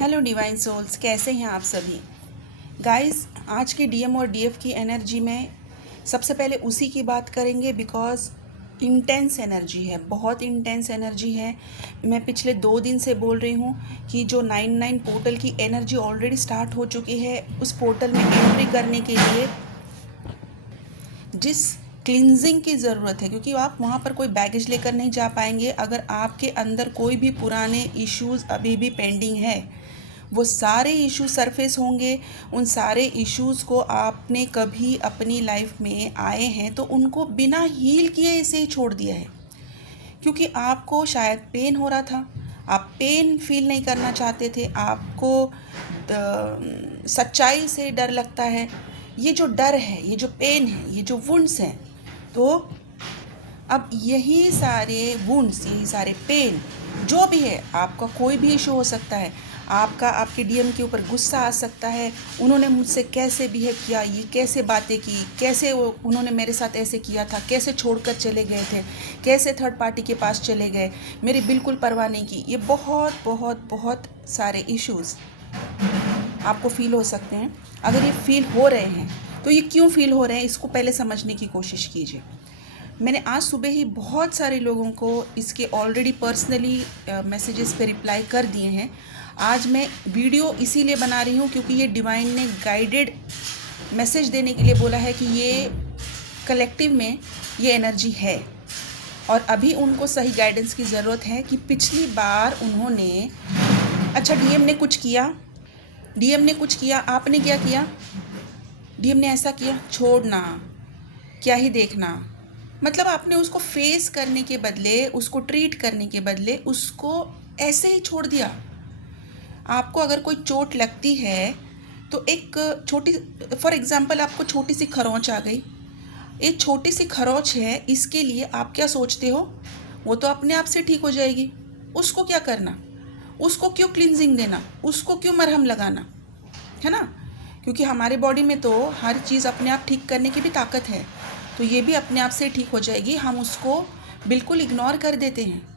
Hello divine souls, कैसे हैं आप सभी गाइस। आज के डीएम और डीएफ की एनर्जी में सबसे पहले उसी की बात करेंगे बिकॉज इंटेंस एनर्जी है, बहुत इंटेंस एनर्जी है। मैं पिछले 2 दिन से बोल रही हूँ कि जो 99 पोर्टल की एनर्जी ऑलरेडी स्टार्ट हो चुकी है, उस पोर्टल में एंट्री करने के लिए जिस क्लिनजिंग की ज़रूरत है, क्योंकि आप वहाँ पर कोई बैगेज लेकर नहीं जा पाएंगे। अगर आपके अंदर कोई भी पुराने इश्यूज़ अभी भी पेंडिंग है, वो सारे इशू सरफेस होंगे। उन सारे इश्यूज़ को आपने कभी अपनी लाइफ में आए हैं तो उनको बिना हील किए ऐसे ही छोड़ दिया है, क्योंकि आपको शायद पेन हो रहा था, आप पेन फील नहीं करना चाहते थे, आपको सच्चाई से डर लगता है। ये जो डर है, ये जो पेन है, ये जो वुंड्स हैं, तो अब यही सारे वुंड्स, यही सारे पेन जो भी है, आपका कोई भी इशू हो सकता है। आपका आपके डीएम के ऊपर गुस्सा आ सकता है, उन्होंने मुझसे कैसे बिहेव किया, ये कैसे बातें की, कैसे उन्होंने मेरे साथ ऐसे किया था, कैसे छोड़कर चले गए थे, कैसे थर्ड पार्टी के पास चले गए, मेरी बिल्कुल परवाह नहीं की। ये बहुत बहुत बहुत सारे इश्यूज़ आपको फील हो सकते हैं। अगर ये फील हो रहे हैं तो ये क्यों फील हो रहे हैं, इसको पहले समझने की कोशिश कीजिए। मैंने आज सुबह ही बहुत सारे लोगों को इसके ऑलरेडी पर्सनली मैसेजेस पे रिप्लाई कर दिए हैं। आज मैं वीडियो इसीलिए बना रही हूँ क्योंकि ये डिवाइन ने गाइडेड मैसेज देने के लिए बोला है कि ये कलेक्टिव में ये एनर्जी है और अभी उनको सही गाइडेंस की ज़रूरत है। कि पिछली बार उन्होंने, अच्छा डीएम ने कुछ किया, डीएम ने कुछ किया, आपने क्या किया, डीएम ने ऐसा किया, छोड़ना, क्या ही देखना। मतलब आपने उसको फेस करने के बदले, उसको ट्रीट करने के बदले उसको ऐसे ही छोड़ दिया। आपको अगर कोई चोट लगती है तो एक छोटी, फॉर एग्जांपल आपको छोटी सी खरोंच आ गई, एक छोटी सी खरोंच है, इसके लिए आप क्या सोचते हो, वो तो अपने आप से ठीक हो जाएगी, उसको क्या करना, उसको क्यों क्लिनजिंग देना, उसको क्यों मरहम लगाना, है ना। क्योंकि हमारे बॉडी में तो हर चीज़ अपने आप ठीक करने की भी ताकत है, तो ये भी अपने आप से ठीक हो जाएगी, हम उसको बिल्कुल इग्नोर कर देते हैं।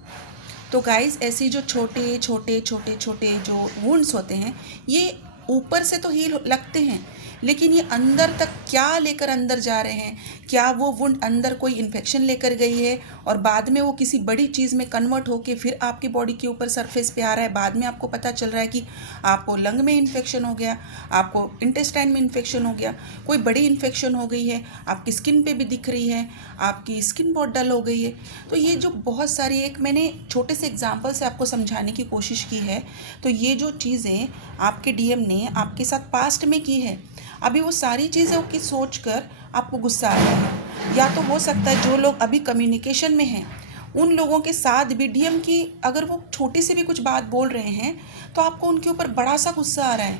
तो गाइस, ऐसी जो छोटे छोटे छोटे छोटे जो वुंड्स होते हैं, ये ऊपर से तो हील लगते हैं, लेकिन ये अंदर तक क्या लेकर अंदर जा रहे हैं, क्या वो वुंड अंदर कोई इन्फेक्शन लेकर गई है और बाद में वो किसी बड़ी चीज़ में कन्वर्ट होके फिर आपकी बॉडी के ऊपर सरफेस पे आ रहा है। बाद में आपको पता चल रहा है कि आपको लंग में इन्फेक्शन हो गया, आपको इंटेस्टाइन में इन्फेक्शन हो गया, कोई बड़ी इन्फेक्शन हो गई है, आपकी स्किन पे भी दिख रही है, आपकी स्किन बहुत डल हो गई है। तो ये जो बहुत सारी, एक मैंने छोटे से एग्जाम्पल से आपको समझाने की कोशिश की है। तो ये जो चीज़ें आपके डीएम ने आपके साथ पास्ट में की है, अभी वो सारी चीज़ों की सोच कर आपको गुस्सा आ रहा है। या तो हो सकता है जो लोग अभी कम्युनिकेशन में हैं उन लोगों के साथ भी डीएम की अगर वो छोटी सी भी कुछ बात बोल रहे हैं तो आपको उनके ऊपर बड़ा सा गुस्सा आ रहा है।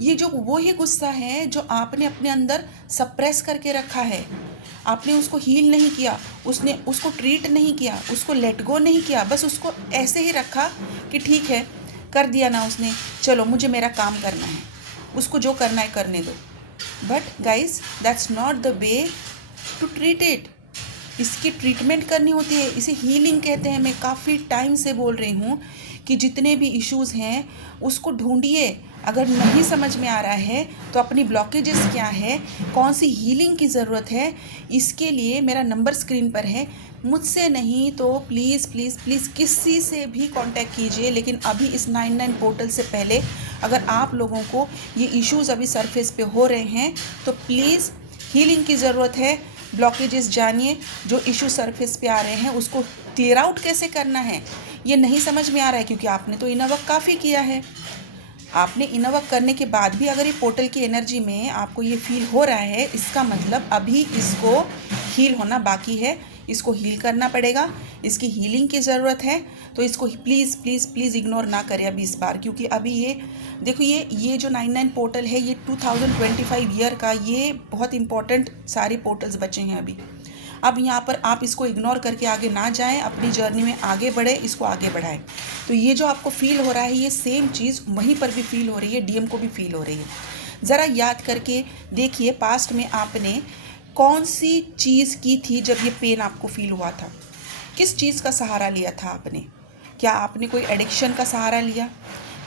ये जो वो ही गुस्सा है जो आपने अपने अंदर सप्रेस करके रखा है, आपने उसको हील नहीं किया, उसने उसको ट्रीट नहीं किया, उसको लेट गो नहीं किया, बस उसको ऐसे ही रखा कि ठीक है, कर दिया ना उसने, चलो मुझे मेरा काम करना है, उसको जो करना है करने दो। But guys, that's not the way to treat it. इसकी ट्रीटमेंट करनी होती है, इसे हीलिंग कहते हैं। मैं काफ़ी टाइम से बोल रही हूँ कि जितने भी इश्यूज़ हैं उसको ढूंढिए। अगर नहीं समझ में आ रहा है तो अपनी ब्लॉकेजेस क्या है, कौन सी हीलिंग की ज़रूरत है, इसके लिए मेरा नंबर स्क्रीन पर है। मुझसे नहीं तो प्लीज़ प्लीज़ प्लीज़ किसी से भी कांटेक्ट कीजिए, लेकिन अभी इस 99 पोर्टल से पहले अगर आप लोगों को ये इश्यूज़ अभी सरफेस पे हो रहे हैं तो प्लीज़ हीलिंग की ज़रूरत है। ब्लॉकेजेस जानिए, जो इशू सरफेस पे आ रहे हैं उसको क्लियर आउट कैसे करना है ये नहीं समझ में आ रहा है, क्योंकि आपने तो इनर वर्क काफ़ी किया है। आपने इनर वर्क करने के बाद भी अगर ये पोर्टल की एनर्जी में आपको ये फील हो रहा है, इसका मतलब अभी इसको हील होना बाकी है, इसको हील करना पड़ेगा, इसकी हीलिंग की ज़रूरत है। तो इसको प्लीज़ प्लीज़ प्लीज़ इग्नोर ना करें अभी इस बार, क्योंकि अभी ये देखो, ये जो 99 पोर्टल है, ये 2025 ईयर का ये बहुत इंपॉर्टेंट सारे पोर्टल्स बचे हैं अभी। अब यहाँ पर आप इसको इग्नोर करके आगे ना जाएं, अपनी जर्नी में आगे बढ़े, इसको आगे बढ़ाएं। तो ये जो आपको फील हो रहा है, ये सेम चीज़ वहीं पर भी फील हो रही है, डीएम को भी फील हो रही है। ज़रा याद करके देखिए, पास्ट में आपने कौन सी चीज़ की थी जब ये पेन आपको फील हुआ था, किस चीज़ का सहारा लिया था आपने। क्या आपने कोई एडिक्शन का सहारा लिया,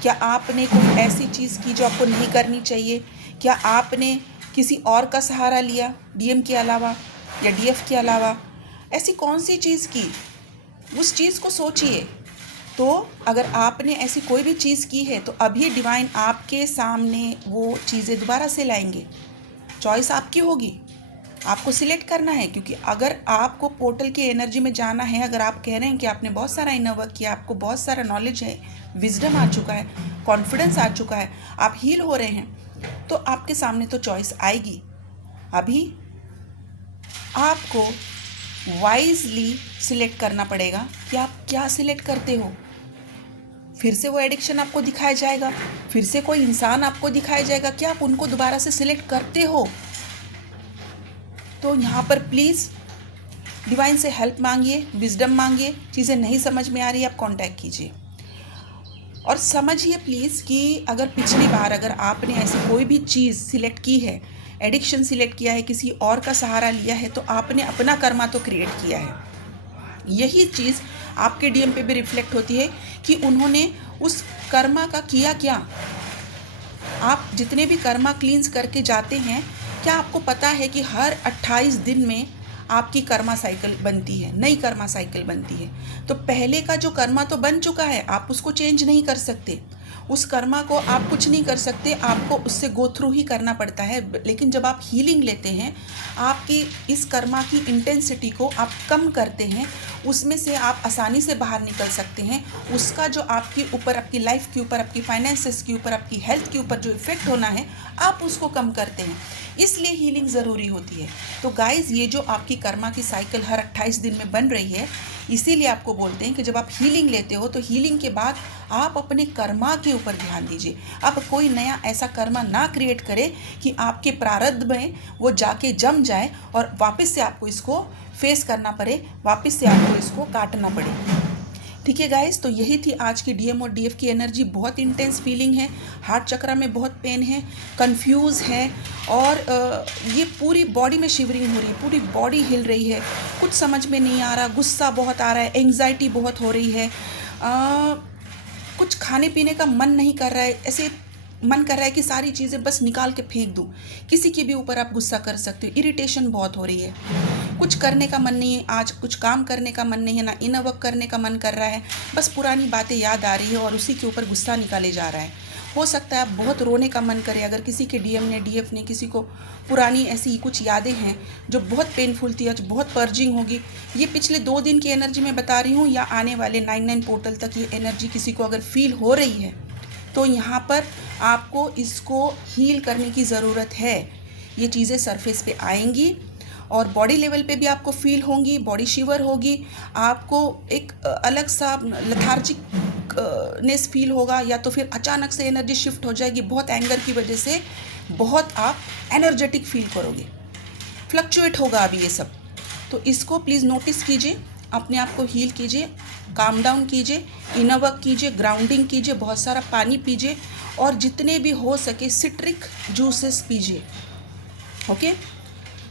क्या आपने कोई ऐसी चीज़ की जो आपको नहीं करनी चाहिए? क्या आपने किसी और का सहारा लिया डीएम के अलावा या डीएफ के अलावा? ऐसी कौन सी चीज़ की, उस चीज़ को सोचिए। तो अगर आपने ऐसी कोई भी चीज़ की है तो अभी डिवाइन आपके सामने वो चीज़ें दोबारा से लाएंगे। चॉइस आपकी होगी, आपको सिलेक्ट करना है। क्योंकि अगर आपको पोर्टल की एनर्जी में जाना है, अगर आप कह रहे हैं कि आपने बहुत सारा इनर वर्क किया, आपको बहुत सारा नॉलेज है, विजडम आ चुका है, कॉन्फिडेंस आ चुका है, आप हील हो रहे हैं, तो आपके सामने तो चॉइस आएगी। अभी आपको वाइजली सिलेक्ट करना पड़ेगा कि आप क्या सिलेक्ट करते हो। फिर से वो एडिक्शन आपको दिखाया जाएगा, फिर से कोई इंसान आपको दिखाया जाएगा, क्या आप उनको दोबारा से सिलेक्ट करते हो? तो यहाँ पर प्लीज़ डिवाइन से हेल्प मांगिए, विजडम मांगिए। चीज़ें नहीं समझ में आ रही है, आप कांटेक्ट कीजिए और समझिए प्लीज़ कि अगर पिछली बार अगर आपने ऐसी कोई भी चीज़ सिलेक्ट की है, एडिक्शन सिलेक्ट किया है, किसी और का सहारा लिया है, तो आपने अपना कर्मा तो क्रिएट किया है। यही चीज़ आपके डीएम पे भी रिफ्लेक्ट होती है कि उन्होंने उस कर्मा का किया क्या। आप जितने भी कर्मा क्लींस करके जाते हैं, क्या आपको पता है कि हर 28 दिन में आपकी कर्मा साइकिल बनती है, नई कर्मा साइकिल बनती है। तो पहले का जो कर्मा तो बन चुका है, आप उसको चेंज नहीं कर सकते, उस कर्मा को आप कुछ नहीं कर सकते, आपको उससे गो थ्रू ही करना पड़ता है। लेकिन जब आप हीलिंग लेते हैं, आपकी इस कर्मा की इंटेंसिटी को आप कम करते हैं, उसमें से आप आसानी से बाहर निकल सकते हैं। उसका जो आपके ऊपर, आपकी लाइफ के ऊपर, आपकी फाइनेंसेस के ऊपर, आपकी हेल्थ के ऊपर जो इफ़ेक्ट होना है, आप उसको कम करते हैं। इसलिए हीलिंग ज़रूरी होती है। तो गाइज़, ये जो आपकी कर्मा की साइकिल हर 28 दिन में बन रही है, इसीलिए आपको बोलते हैं कि जब आप हीलिंग लेते हो तो हीलिंग के बाद आप अपने कर्मा के ऊपर ध्यान दीजिए। अब कोई नया ऐसा कर्मा ना क्रिएट करे कि आपके प्रारब्ध में वो जाके जम जाए और वापस से आपको इसको फेस करना पड़े, वापस से आपको इसको काटना पड़े। ठीक है गाइस, तो यही थी आज की डीएम और डीएफ की एनर्जी। बहुत इंटेंस फीलिंग है, हार्ट चक्रा में बहुत पेन है, कंफ्यूज है और ये पूरी बॉडी में शिवरिंग हो रही है, पूरी बॉडी हिल रही है, कुछ समझ में नहीं आ रहा, गुस्सा बहुत आ रहा है, एंग्जाइटी बहुत हो रही है, कुछ खाने पीने का मन नहीं कर रहा है, ऐसे मन कर रहा है कि सारी चीज़ें बस निकाल के फेंक दूँ। किसी के भी ऊपर आप गुस्सा कर सकते हो, इरिटेशन बहुत हो रही है, कुछ करने का मन नहीं है, आज कुछ काम करने का मन नहीं है, ना इनर वर्क करने का मन कर रहा है, बस पुरानी बातें याद आ रही है और उसी के ऊपर गुस्सा निकाले जा रहा है। हो सकता है आप बहुत रोने का मन करे, अगर किसी के डीएम ने, डीएफ ने, किसी को पुरानी ऐसी कुछ यादें हैं जो बहुत पेनफुल थी, आज बहुत पर्जिंग होगी। ये पिछले 2 दिन की एनर्जी मैं बता रही हूँ या आने वाले 9/9 पोर्टल तक ये एनर्जी किसी को अगर फील हो रही है, तो यहाँ पर आपको इसको हील करने की ज़रूरत है। ये चीज़ें सरफेस पे आएंगी और बॉडी लेवल पे भी आपको फील होंगी, बॉडी शिवर होगी, आपको एक अलग सा लेथार्जिक नेस फील होगा, या तो फिर अचानक से एनर्जी शिफ्ट हो जाएगी, बहुत एंगर की वजह से बहुत आप एनर्जेटिक फील करोगे, फ्लक्चुएट होगा अभी ये सब। तो इसको प्लीज़ नोटिस कीजिए, अपने आप को हील कीजिए, काम डाउन कीजिए, इनर वर्क कीजिए, ग्राउंडिंग कीजिए, बहुत सारा पानी पीजिए और जितने भी हो सके सिट्रिक जूसेस पीजिए। ओके,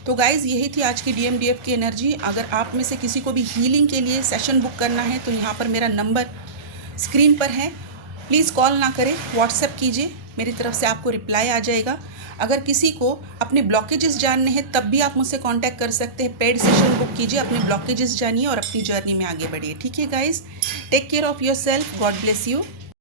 तो गाइज़, यही थी आज की डीएम डीएफ की एनर्जी। अगर आप में से किसी को भी हीलिंग के लिए सेशन बुक करना है तो यहाँ पर मेरा नंबर स्क्रीन पर है, प्लीज़ कॉल ना करें, व्हाट्सएप कीजिए, मेरी तरफ से आपको रिप्लाई आ जाएगा। अगर किसी को अपने ब्लॉकेजेस जानने हैं तब भी आप मुझसे कांटेक्ट कर सकते हैं, पेड सेशन बुक कीजिए, अपने ब्लॉकेजेस जानिए और अपनी जर्नी में आगे बढ़िए। ठीक है guys, take care of yourself, God bless you.